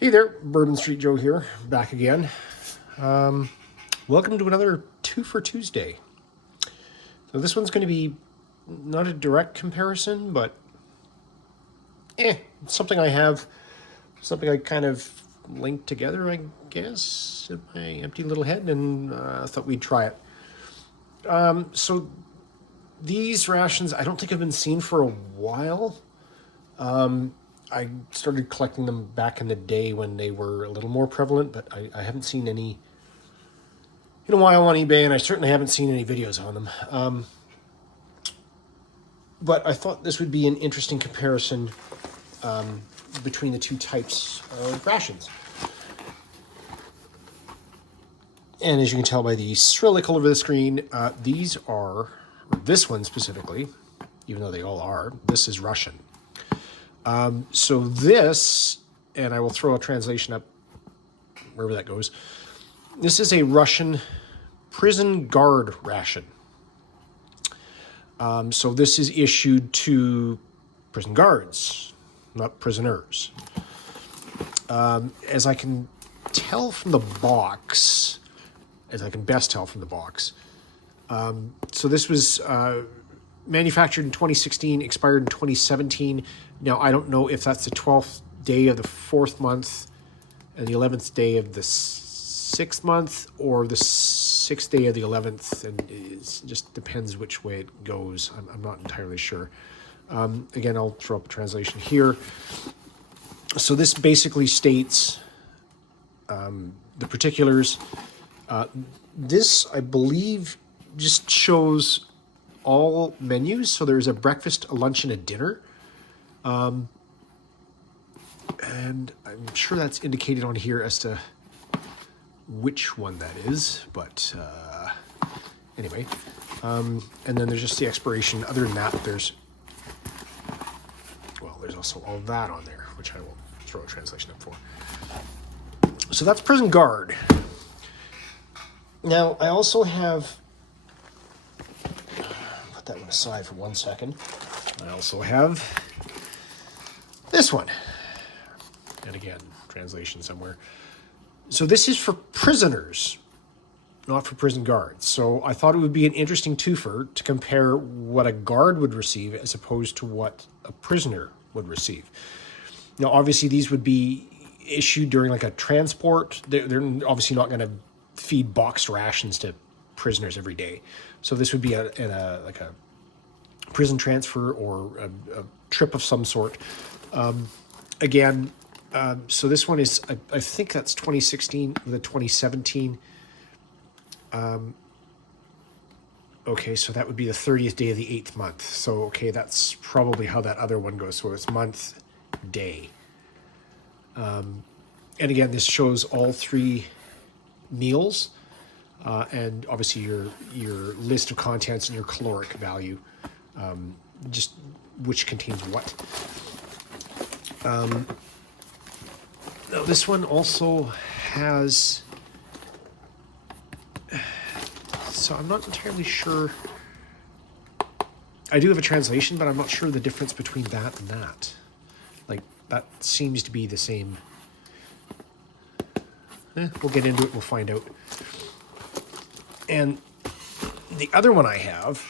Hey there, Bourbon Street Joe here, back again. Welcome to another Twofer Tuesday. So this one's going to be not a direct comparison, but something I have, something I kind of linked together, I guess, in my empty little head, and I thought we'd try it. So these rations, I don't think have been seen for a while. I started collecting them back in the day when they were a little more prevalent, but I haven't seen any in a while on eBay, and I certainly haven't seen any videos on them. But I thought this would be an interesting comparison between the two types of rations. And as you can tell by the Cyrillic all over the screen, these are, this one specifically, even though they all are, this is Russian. So this, and I will throw a translation up wherever that goes. This is a Russian prison guard ration. So this is issued to prison guards, not prisoners. As I can tell from the box, as I can best tell from the box, so this was manufactured in 2016, expired in 2017. Now, I don't know if that's the 12th day of the 4th month and the 11th day of the 6th month, or the 6th day of the 11th, and it just depends which way it goes. I'm not entirely sure. Again, I'll throw up a translation here. So this basically states the particulars. This, I believe, just shows all menus. So there's a breakfast, a lunch, and a dinner. And I'm sure that's indicated on here as to which one that is, but anyway. And then there's just the expiration. Other than that, there's also all that on there, which I will throw a translation up for. So that's Prison Guard. Now, I also have, put that one aside for 1 second. I also have this one. And again, translation somewhere. So this is for prisoners, not for prison guards. So I thought it would be an interesting twofer to compare what a guard would receive as opposed to what a prisoner would receive. Now, obviously, these would be issued during like a transport. They're obviously not going to feed boxed rations to prisoners every day. So this would be a prison transfer or a trip of some sort. Again, so this one is, I think that's 2016 with a 2017. Okay, so that would be the 30th day of the 8th month. So, okay, that's probably how that other one goes. So it's month, day. And again, this shows all 3 meals, and obviously your list of contents and your caloric value, just which contains what. Now this one also has, so I'm not entirely sure. I do have a translation, but I'm not sure the difference between that and that. Like, that seems to be the same. We'll get into it, we'll find out. And the other one I have,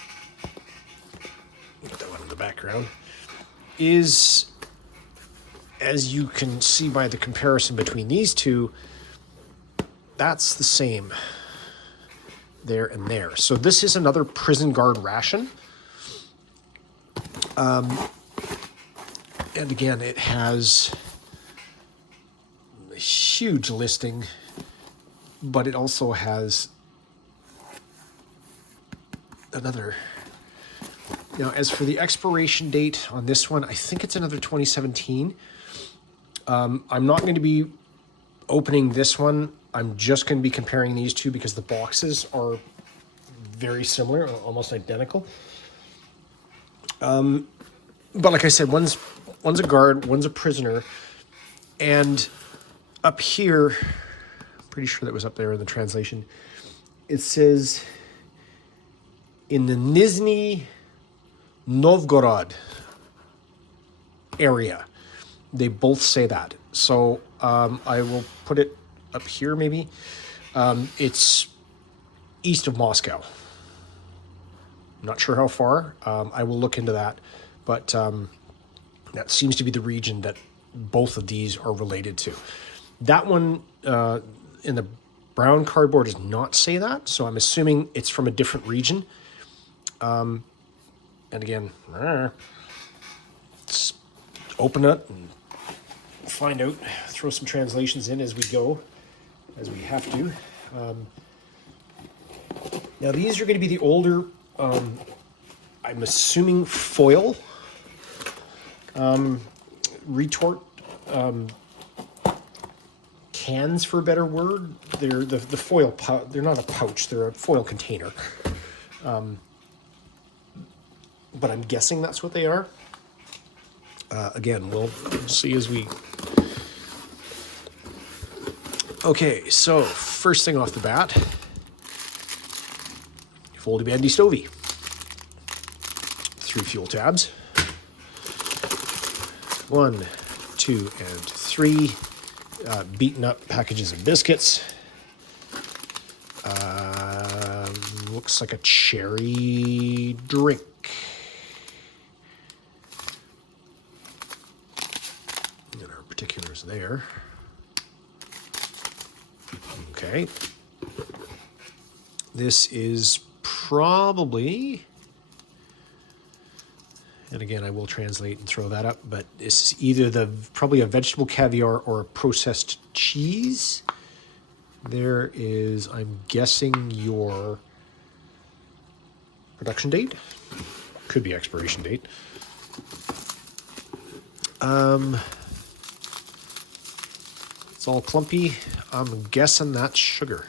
put that one in the background, is, as you can see by the comparison between these two, that's the same there and there. So this is another prison guard ration. And again, it has a huge listing, but it also has another. Now, as for the expiration date on this one, I think it's another 2017. I'm not going to be opening this one. I'm just going to be comparing these two because the boxes are very similar, almost identical. But like I said, one's a guard, one's a prisoner. And up here, I'm pretty sure that was up there in the translation, it says, in the Nizhny Novgorod area. They both say that. So I will put it up here maybe. It's east of Moscow. Not sure how far. I will look into that. But that seems to be the region that both of these are related to. That one in the brown cardboard does not say that, so I'm assuming it's from a different region. And again, let's open it and find out, throw some translations in as we go, as we have to. Now these are going to be the older, I'm assuming foil retort cans, for a better word. They're the foil they're not a pouch, they're a foil container. But I'm guessing that's what they are. Again, we'll see as we... Okay, so first thing off the bat, foldy bandy stovey. 3 fuel tabs. 1, 2, and 3 beaten up packages of biscuits. Looks like a cherry drink. And our particulars there. Okay. This is probably... And again, I will translate and throw that up, but this is either probably a vegetable caviar or a processed cheese. There is, I'm guessing, your production date. Could be expiration date. It's all clumpy. I'm guessing that's sugar.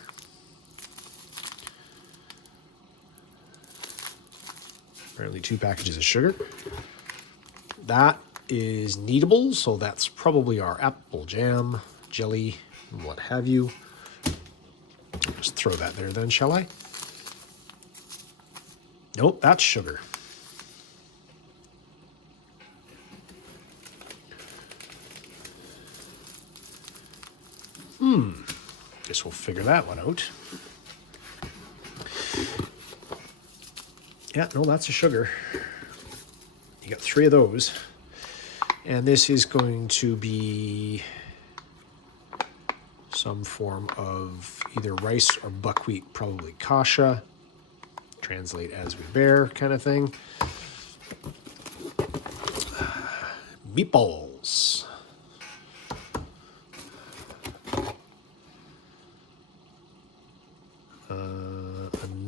Apparently 2 packages of sugar. That is kneadable, so that's probably our apple jam, jelly, and what have you. Just throw that there then, shall I? Nope, that's sugar. Guess we'll figure that one out. Yeah, no, that's a sugar. You got 3 of those. And this is going to be some form of either rice or buckwheat, probably kasha. Translate as we bear kind of thing. Meatballs.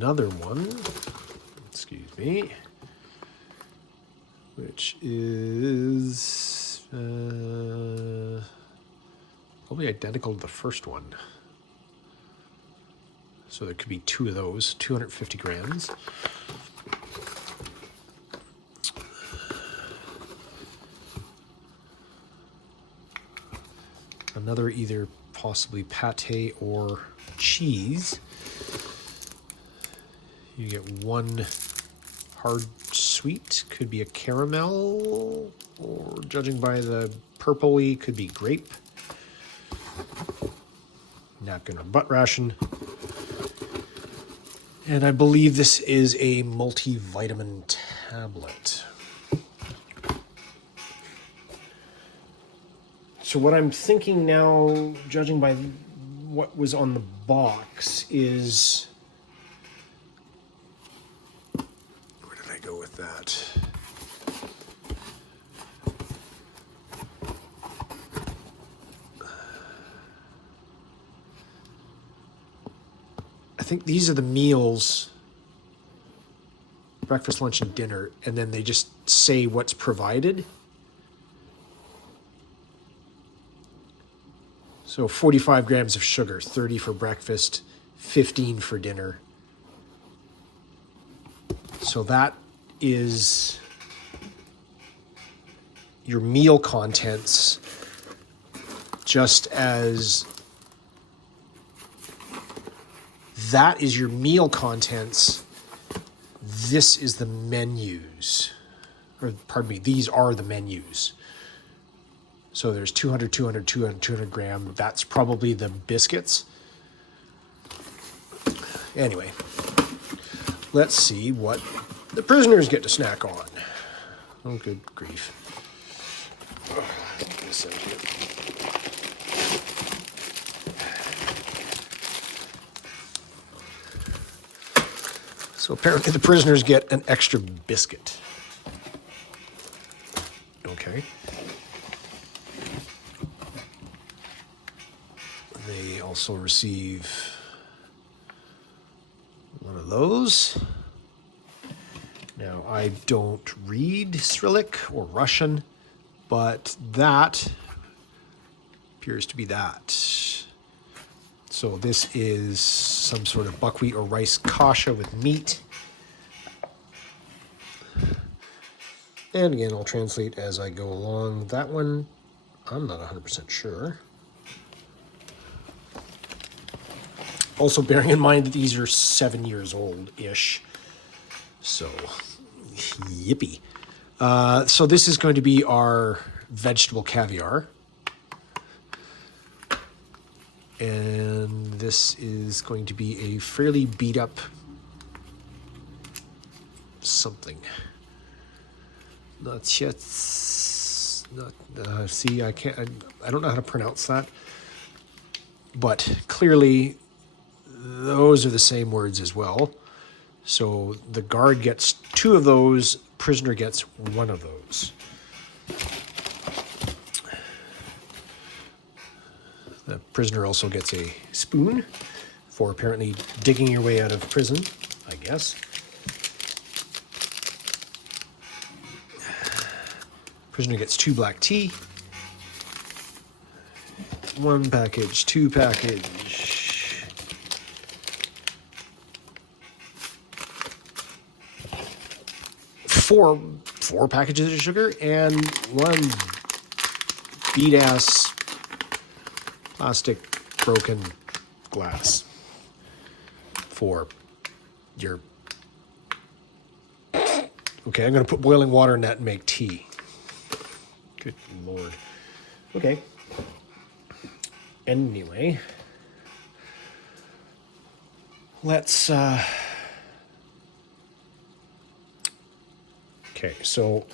Another one. Excuse me, which is probably identical to the first one. So there could be 2 of those, 250 grams. Another either possibly pate or cheese. You get 1 hard sweet, could be a caramel, or judging by the purpley, could be grape. Napkin or butt ration. And I believe this is a multivitamin tablet. So what I'm thinking now, judging by what was on the box, is... go with that. I think these are the meals, breakfast, lunch, and dinner, and then they just say what's provided. So 45 grams of sugar, 30 for breakfast, 15 for dinner. So that is your meal contents, just as that is your meal contents. This is the menus, or pardon me, these are the menus. So there's 200, 200, 200, 200 gram. That's probably the biscuits. Anyway, let's see what the prisoners get to snack on. Oh, good grief. Get this out here. So apparently the prisoners get an extra biscuit. Okay. They also receive one of those. Now, I don't read Cyrillic or Russian, but that appears to be that. So this is some sort of buckwheat or rice kasha with meat. And again, I'll translate as I go along. That one, I'm not 100% sure. Also bearing in mind that these are 7 years old-ish. So, yippee. So this is going to be our vegetable caviar. And this is going to be a fairly beat up something. Not yet. Not, see, I can't. I don't know how to pronounce that. But clearly, those are the same words as well. So the guard gets 2 of those. Prisoner gets 1 of those. The prisoner also gets a spoon for apparently digging your way out of prison, I guess. Prisoner gets 2 black tea. 1 package, 2 package. Four packages of sugar and 1 beat-ass plastic broken glass for your... Okay, I'm going to put boiling water in that and make tea. Good Lord. Okay. Anyway, let's... Okay, so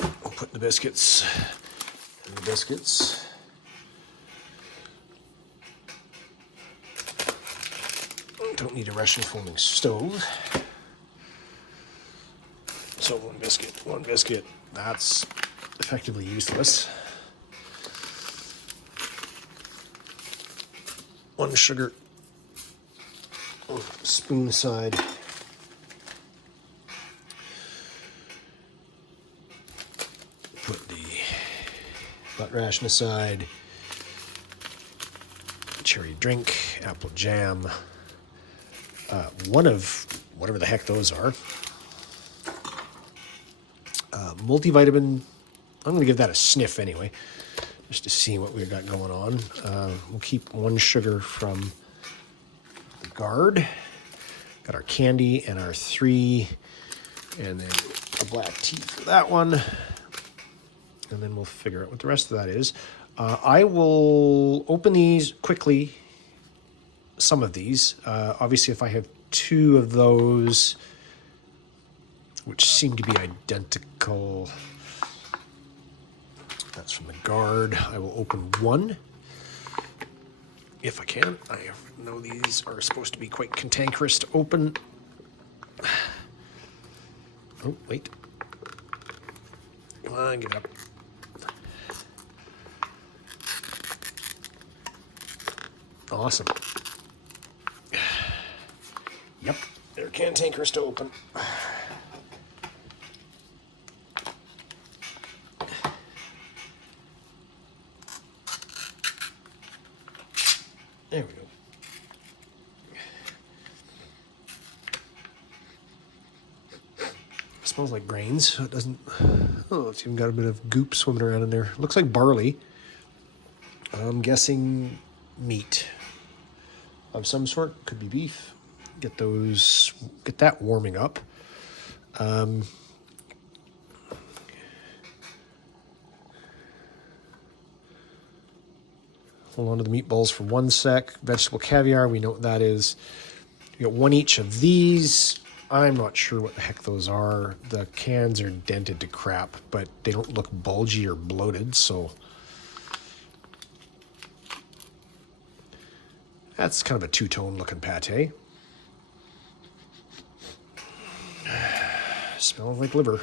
we'll put the biscuits in the biscuits. Don't need a Russian foaming stove. So one biscuit, that's effectively useless. 1 sugar. Spoon aside. Put the butt ration aside. Cherry drink, apple jam. 1 of whatever the heck those are. Multivitamin. I'm going to give that a sniff anyway, just to see what we've got going on. We'll keep 1 sugar from the guard. Got our candy and our 3, and then a black tea for that one. And then we'll figure out what the rest of that is. I will open these quickly, some of these. Obviously, if I have 2 of those, which seem to be identical, that's from the guard. I will open 1, if I can. I know these are supposed to be quite cantankerous to open. Oh, wait. Come on, give it up. Awesome. Yep, they're cantankerous to open. There we go. It smells like grains, so it doesn't... Oh, it's even got a bit of goop swimming around in there. Looks like barley. I'm guessing meat of some sort. Could be beef. Get that warming up. Hold on to the meatballs for 1 sec. Vegetable caviar, we know what that is. You got 1 each of these. I'm not sure what the heck those are. The cans are dented to crap, but they don't look bulgy or bloated, so that's kind of a two-tone looking pate. Smells like liver.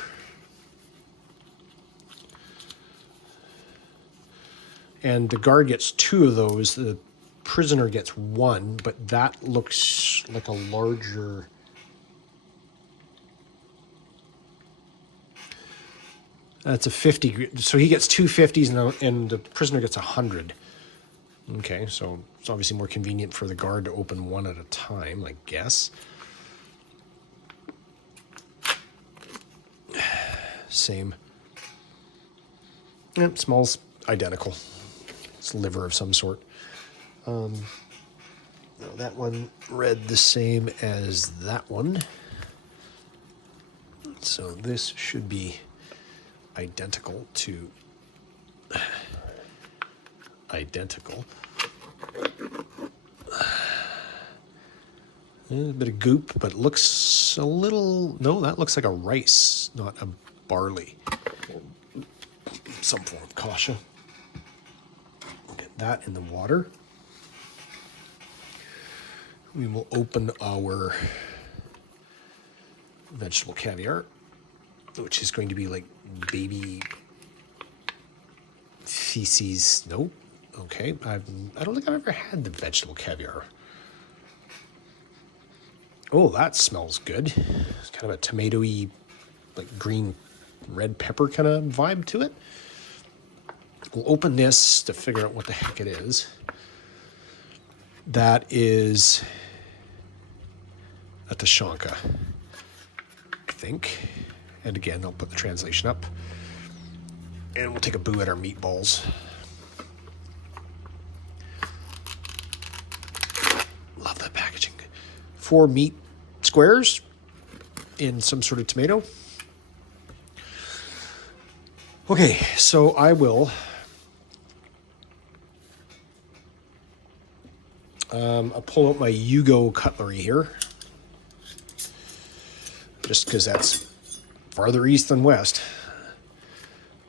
And the guard gets 2 of those. The prisoner gets 1, but that looks like a larger... That's a 50. So he gets 2 50s and the prisoner gets 100. Okay, so it's obviously more convenient for the guard to open 1 at a time, I guess. Same. It smells identical. It's liver of some sort. No, that one read the same as that one. So this should be identical to identical. A bit of goop, but it looks a little... No, that looks like a rice, not a barley. Some form of kasha. Get that in the water. We will open our vegetable caviar, which is going to be like baby feces. Nope. Okay. I don't think I've ever had the vegetable caviar. Oh, that smells good. It's kind of a tomatoey, like green red pepper kind of vibe to it. We'll open this to figure out what the heck it is. That is a tashanka, I think. And again, I'll put the translation up. And we'll take a boo at our meatballs. Love that packaging. 4 meat squares in some sort of tomato. Okay, so I will I'll pull out my Yugo cutlery here, just because that's farther east than west.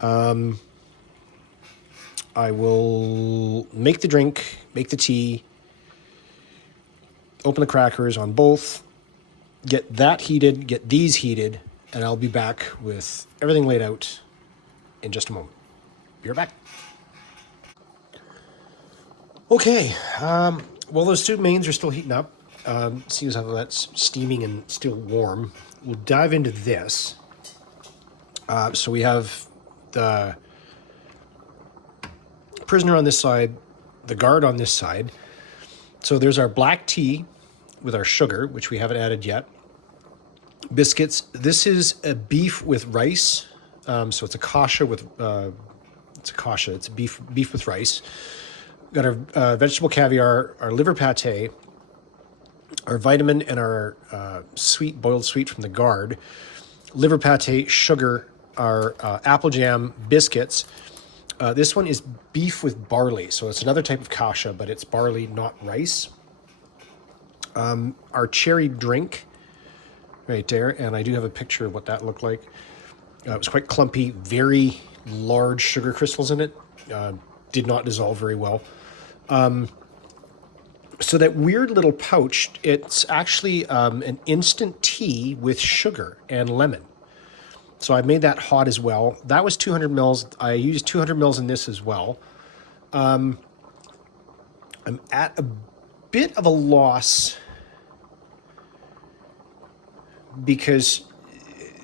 I will make the drink, make the tea, open the crackers on both, get that heated, get these heated, and I'll be back with everything laid out in just a moment. Be right back. Okay, well, those 2 mains are still heating up. Seems how that's steaming and still warm. We'll dive into this. So we have the prisoner on this side, the guard on this side. So there's our black tea with our sugar, which we haven't added yet. Biscuits. This is a beef with rice. So it's a kasha with It's beef with rice. Got our vegetable caviar, our liver pate, our vitamin, and our boiled sweet from the guard. Liver pate, sugar, our apple jam, biscuits. This one is beef with barley, so it's another type of kasha, but it's barley, not rice. Our cherry drink right there, and I do have a picture of what that looked like. It was quite clumpy, very large sugar crystals in it. Did not dissolve very well. So that weird little pouch, it's actually an instant tea with sugar and lemon. So I made that hot as well. That was 200 mils. I used 200 mils in this as well. I'm at a bit of a loss because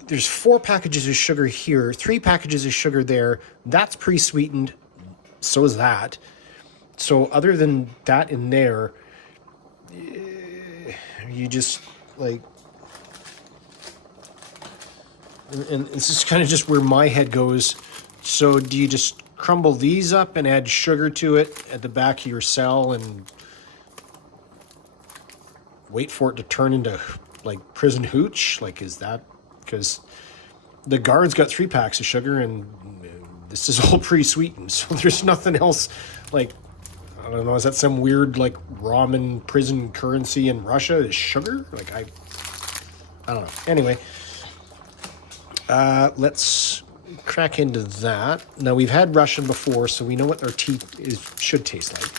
there's 4 packages of sugar here, 3 packages of sugar there. That's pre-sweetened. So is that. So other than that in there, you just like, and this is kind of just where my head goes. So do you just crumble these up and add sugar to it at the back of your cell and wait for it to turn into like prison hooch? Like, is that, because the guard's got 3 packs of sugar and this is all pre-sweetened, so there's nothing else. Like, I don't know, is that some weird like ramen prison currency in Russia? Is sugar? Like I don't know. Anyway, let's crack into that. Now we've had Russian before, so we know what our tea should taste like.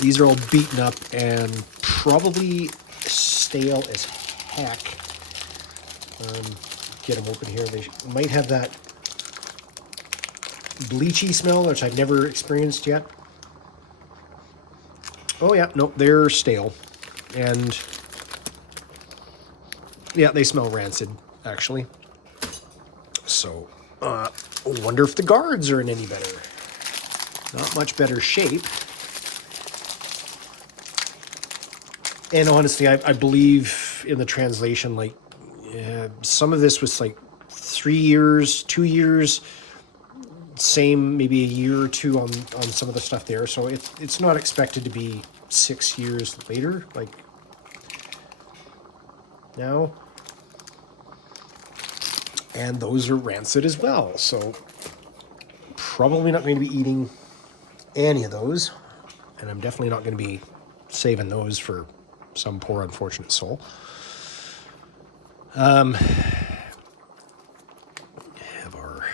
These are all beaten up and probably stale as heck. Get them open here. They might have that bleachy smell, which I've never experienced yet. Oh yeah, no, they're stale. And yeah, they smell rancid, actually. So, wonder if the guards are in any better. Not much better shape. And honestly, I believe in the translation, like, some of this was like 3 years, 2 years, same maybe a year or two on some of the stuff there. So it's not expected to be 6 years later, like now. And those are rancid as well. So probably not going to be eating any of those. And I'm definitely not going to be saving those for some poor unfortunate soul. Have our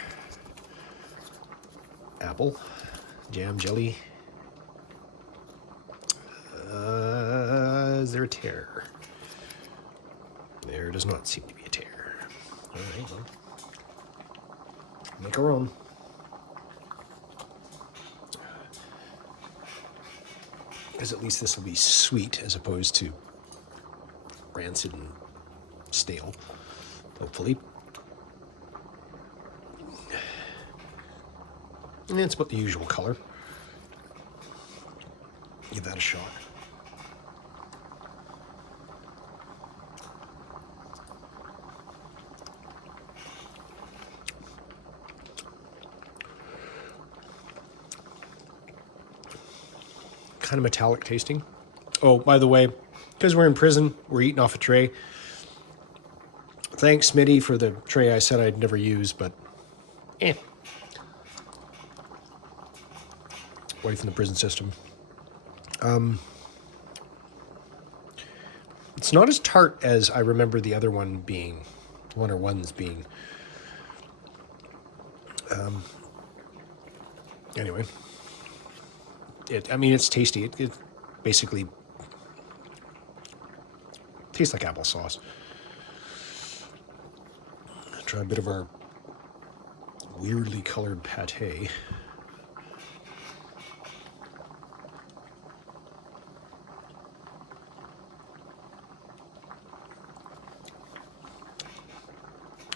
apple, jam, jelly. Is there a tear? There does not seem to be a tear. All right, well, make our own. Because at least this will be sweet as opposed to rancid and stale, hopefully. And it's about the usual color. Give that a shot. Kind of metallic tasting. Oh, by the way, because we're in prison, we're eating off a tray. Thanks, Smitty, for the tray I said I'd never use, but Wife in the prison system. It's not as tart as I remember the other one being, one or ones being. Anyway, it's tasty. It basically tastes like applesauce. Try a bit of our weirdly colored pate.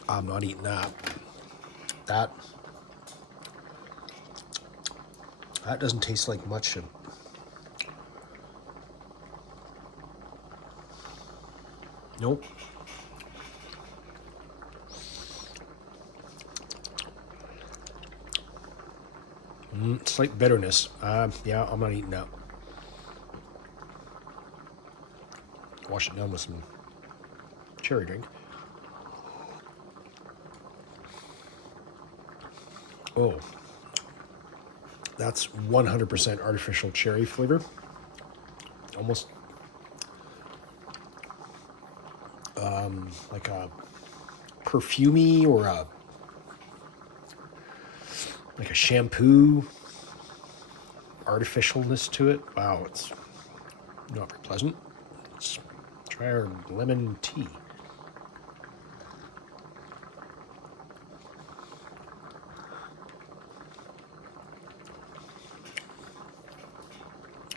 I'm not eating that. That doesn't taste like much. Nope. Slight bitterness. Yeah, I'm not eating that. Wash it down with some cherry drink. Oh, that's 100% artificial cherry flavor. Almost like a perfumey or like a shampoo artificialness to it. Wow, it's not very pleasant. Let's try our lemon tea.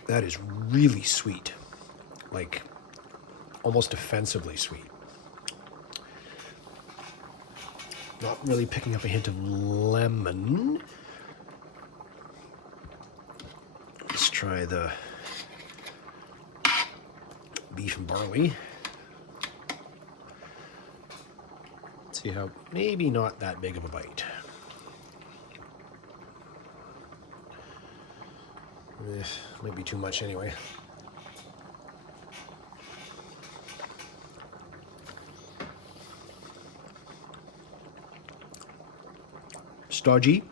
That is really sweet, like almost offensively sweet. Not really picking up a hint of lemon. Let's try the beef and barley. See how maybe not that big of a bite. Might be too much anyway. Stodgy.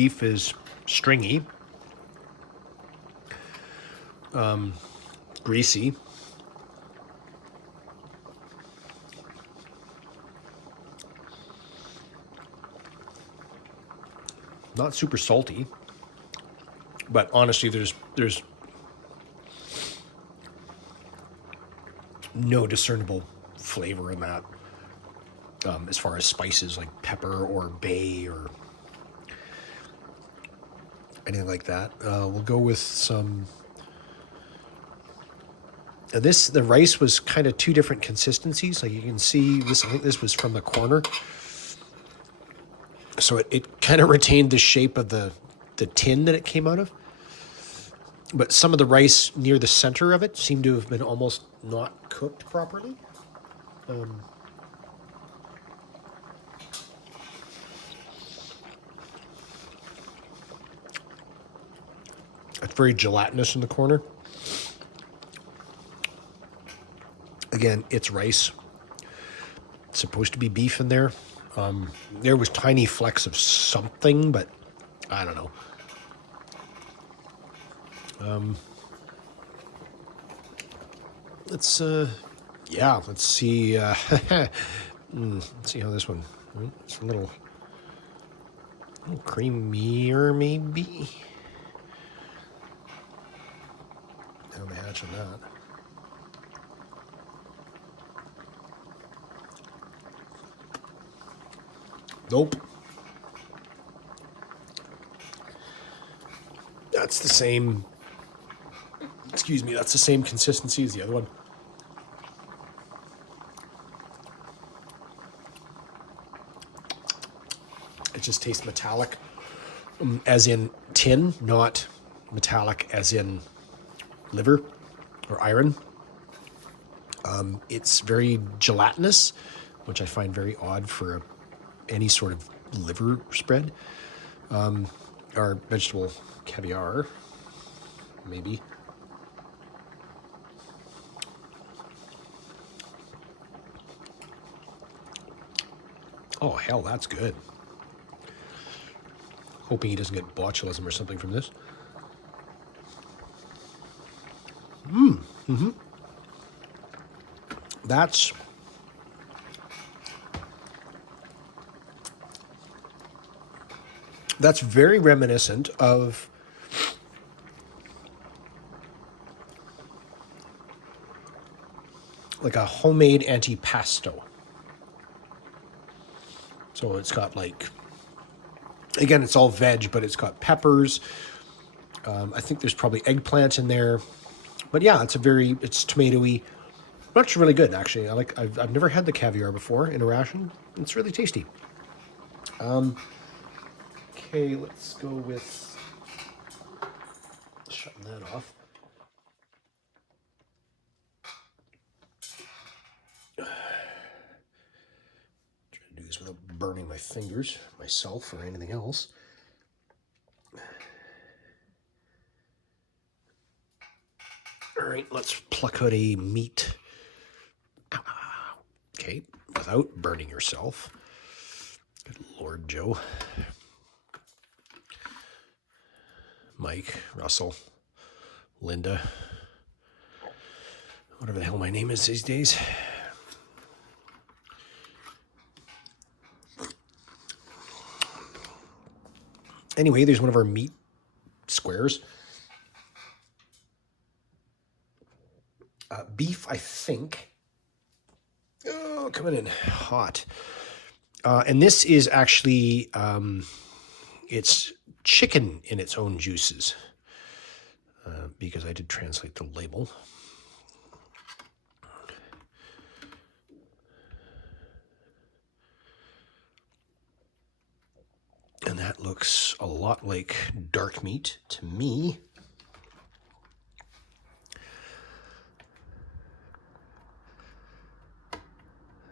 beef is stringy, greasy. Not super salty, but honestly, there's no discernible flavor in that, as far as spices like pepper or bay or anything like that. We'll go with some. The rice was kind of two different consistencies. Like you can see this. I think this was from the corner. So it kind of retained the shape of the tin that it came out of. But some of the rice near the center of it seemed to have been almost not cooked properly. It's very gelatinous in the corner. Again, it's rice. It's supposed to be beef in there. There was tiny flecks of something, but I don't know. Let's see. Let's see how this one. It's a little creamier, maybe. Down the hatch on that. Nope. That's the same. Excuse me, that's the same consistency as the other one. It just tastes metallic, as in tin, not metallic as in liver or iron. It's very gelatinous, which I find very odd for any sort of liver spread. Or vegetable caviar, maybe. Oh, hell, that's good. Hoping he doesn't get botulism or something from this. That's very reminiscent of like a homemade antipasto. So it's got like, again, it's all veg, but it's got peppers. I think there's probably eggplant in there. But yeah, it's tomatoey. That's really good, actually. I've never had the caviar before in a ration. It's really tasty. Okay, let's go with shutting that off. Try to do this without burning my fingers, myself, or anything else. All right, let's pluck out a meat. Okay, without burning yourself. Good Lord, Joe. Mike, Russell, Linda, whatever the hell my name is these days. Anyway, there's one of our meat squares. Beef, I think. Oh, coming in hot. And this is actually, it's chicken in its own juices, because I did translate the label. And that looks a lot like dark meat to me.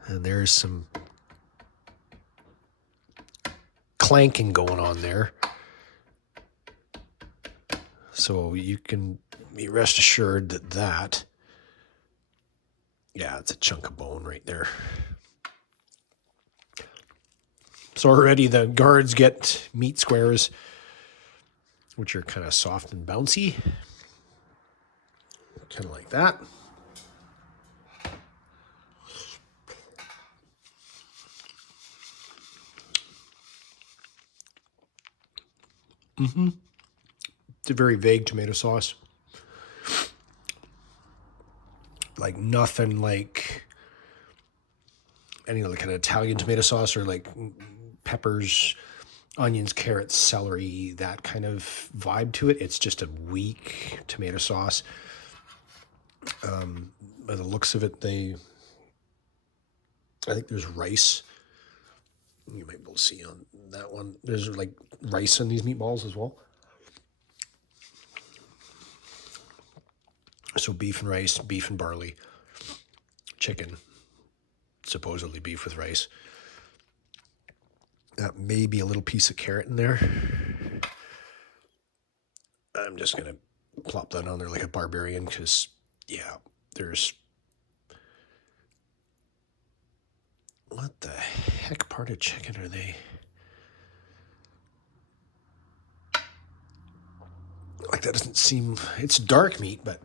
And there's some clanking going on there. So you can be rest assured that, yeah, it's a chunk of bone right there. So already the guards get meat squares which are kind of soft and bouncy. Kind of like that. It's a very vague tomato sauce. Like nothing like any other kind of Italian tomato sauce, or like peppers, onions, carrots, celery, that kind of vibe to it. It's just a weak tomato sauce. By the looks of it, I think there's rice. You might be able to see on that one. There's like rice in these meatballs as well. So beef and rice, beef and barley, chicken, supposedly beef with rice. May be a little piece of carrot in there. I'm just going to plop that on there like a barbarian because, yeah, there's... What the heck part of chicken are they? Like, that doesn't seem... It's dark meat, but...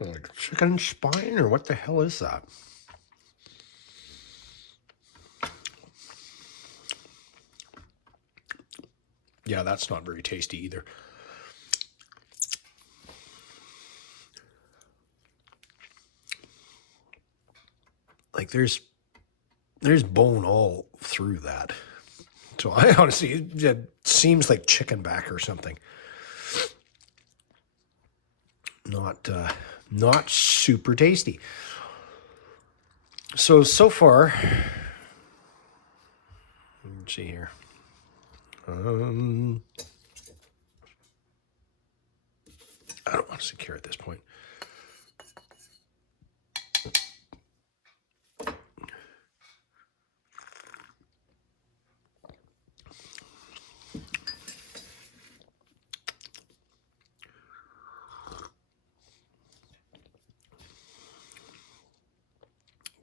Like chicken spine, or what the hell is that? Yeah, that's not very tasty either. Like there's bone all through that. So I honestly, it seems like chicken back or something. Not super tasty. So far, let's see here. I don't want to see carrot at this point.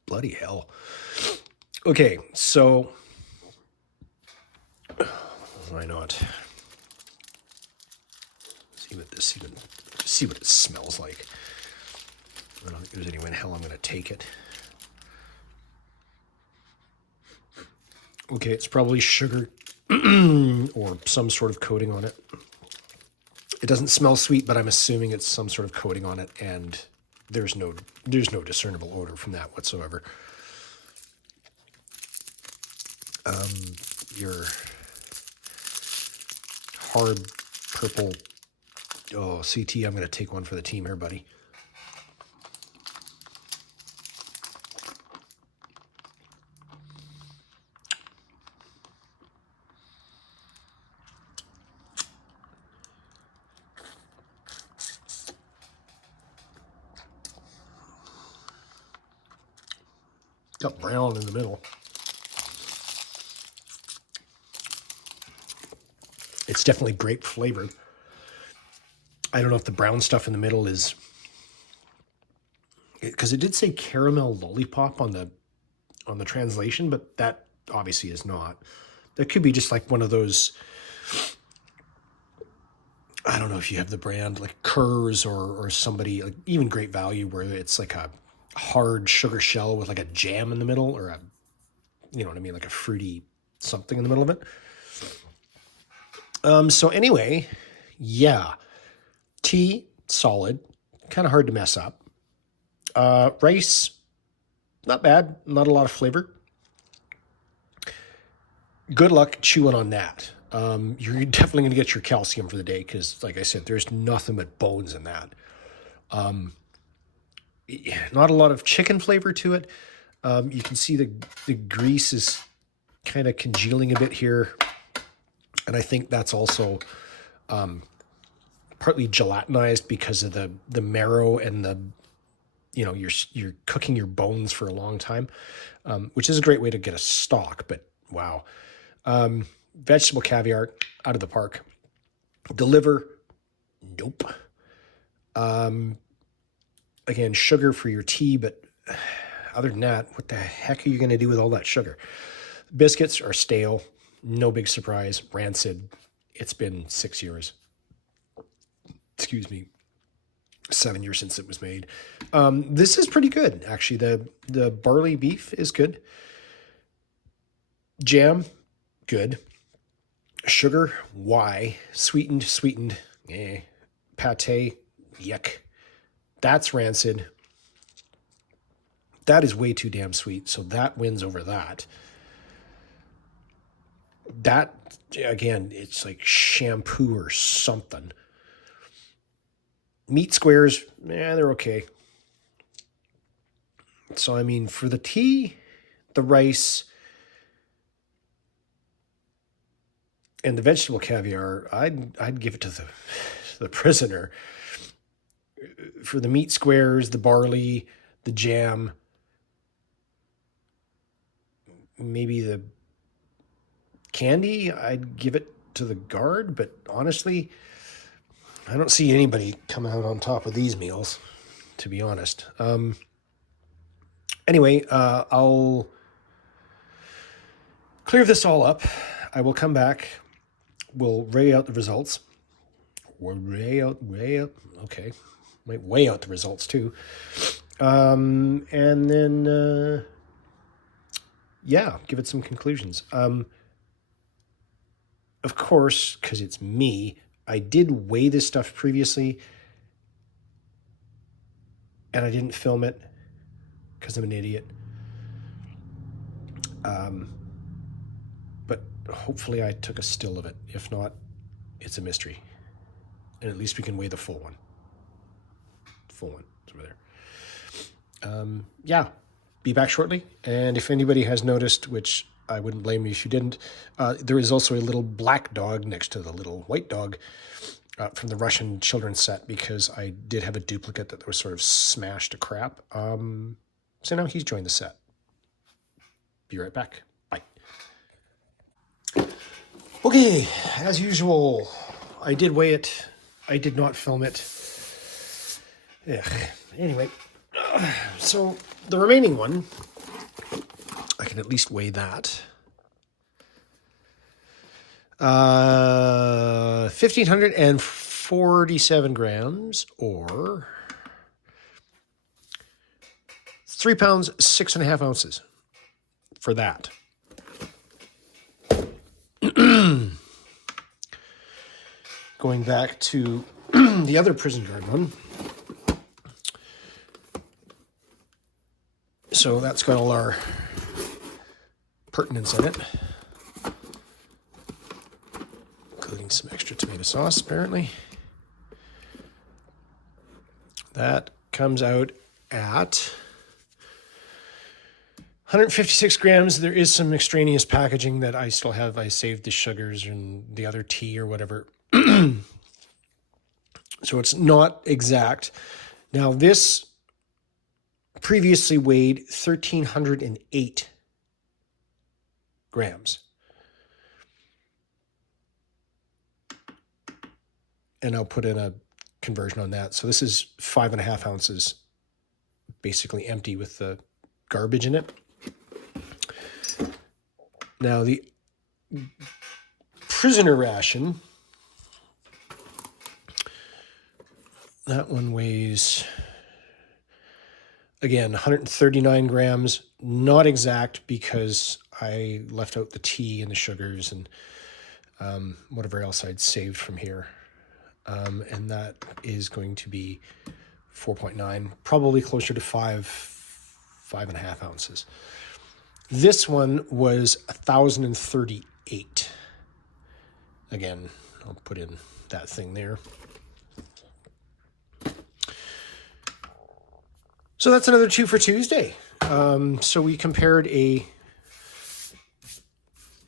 Bloody hell. Okay, so why not see what it smells like. I don't think there's any way in hell I'm going to take it. Okay, it's probably sugar or some sort of coating on it. It doesn't smell sweet, but I'm assuming it's some sort of coating on it, and there's no discernible odor from that whatsoever. Your hard purple. Oh, CT, I'm going to take one for the team here, buddy. Got brown in the middle. It's definitely grape flavored. I don't know if the brown stuff in the middle is... Because it did say caramel lollipop on the translation, but that obviously is not. That could be just like one of those... I don't know if you have the brand like Kerr's or somebody, like even Great Value, where it's like a hard sugar shell with like a jam in the middle, or a, you know what I mean, like a fruity something in the middle of it. So anyway, yeah, tea, solid, kind of hard to mess up. Rice, not bad, not a lot of flavor. Good luck chewing on that. You're definitely going to get your calcium for the day because, like I said, there's nothing but bones in that. Not a lot of chicken flavor to it. You can see the grease is kind of congealing a bit here. And I think that's also partly gelatinized because of the marrow and you're cooking your bones for a long time, which is a great way to get a stock, but wow. Vegetable caviar, out of the park. The liver, Nope. Again, sugar for your tea, but other than that, what the heck are you going to do with all that sugar? Biscuits are stale. No big surprise. Rancid. It's been 6 years. Excuse me. 7 years since it was made. This is pretty good, actually. The barley beef is good. Jam, good. Sugar, why? Sweetened, eh. Pate, yuck. That's rancid. That is way too damn sweet, so that wins over that. That, again, it's like shampoo or something. Meat squares, they're okay. So, I mean, for the tea, the rice, and the vegetable caviar, I'd give it to the prisoner. For the meat squares, the barley, the jam, maybe the candy, I'd give it to the guard. But honestly, I don't see anybody coming out on top of these meals, to be honest. Anyway, I'll clear this all up. I will come back. We'll weigh out the results. Weigh out. Okay. Might weigh out the results too. And then, give it some conclusions. Of course, because it's me, I did weigh this stuff previously, and I didn't film it because I'm an idiot. But hopefully I took a still of it. If not, it's a mystery. And at least we can weigh the full one. Full one. It's over there. Be back shortly. And if anybody has noticed, which I wouldn't blame you if you didn't, there is also a little black dog next to the little white dog from the Russian children's set, because I did have a duplicate that was sort of smashed to crap. So now he's joined the set. Be right back. Bye. Okay, as usual, I did weigh it. I did not film it. Anyway, so the remaining one, I can at least weigh that. 1,547 grams, or 3 pounds, 6.5 ounces for that. Going back to the other prison guard one. So that's got all our pertinence in it, including some extra tomato sauce, apparently. That comes out at 156 grams. There is some extraneous packaging that I still have. I saved the sugars and the other tea or whatever. So it's not exact. Now this previously weighed 1,308 grams. And I'll put in a conversion on that. So this is 5.5 ounces, basically empty with the garbage in it. Now the prisoner ration, that one weighs, again, 139 grams, not exact because I left out the tea and the sugars and whatever else I'd saved from here. And that is going to be 4.9, probably closer to 5.5 ounces. This one was 1,038. Again, I'll put in that thing there. So that's another Twofer Tuesday. So we compared a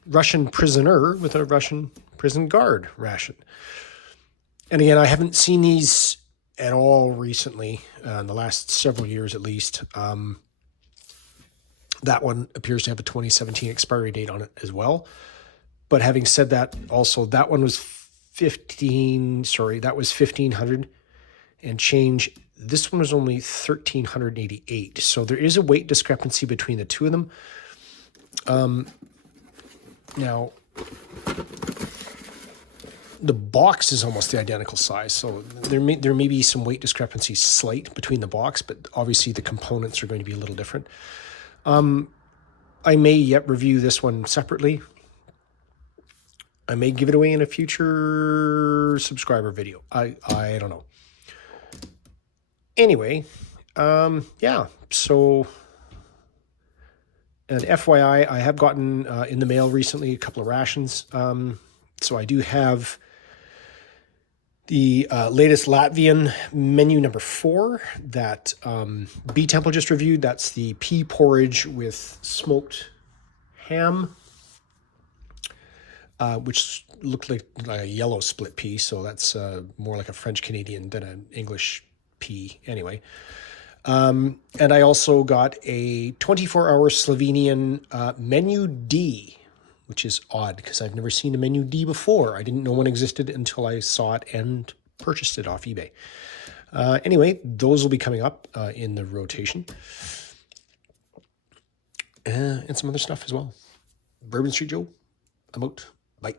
Russian prisoner with a Russian prison guard ration. And again, I haven't seen these at all recently, in the last several years at least. That one appears to have a 2017 expiry date on it as well. But having said that, also that one was that was 1,500 and change. This one was only 1,388. So there is a weight discrepancy between the two of them. Now, the box is almost the identical size, so there may be some weight discrepancy slight between the box, but obviously the components are going to be a little different. I may yet review this one separately. I may give it away in a future subscriber video. I don't know. Anyway, yeah, so, and FYI, I have gotten in the mail recently a couple of rations. So I do have the latest Latvian menu number 4 that B Temple just reviewed. That's the pea porridge with smoked ham, which looked like a yellow split pea. So that's more like a French Canadian than an English pea anyway. And I also got a 24-hour Slovenian menu D, which is odd because I've never seen a menu D before. I didn't know one existed until I saw it and purchased it off eBay. Anyway, those will be coming up in the rotation. And some other stuff as well. Bourbon Street Joe, I'm out. Bye.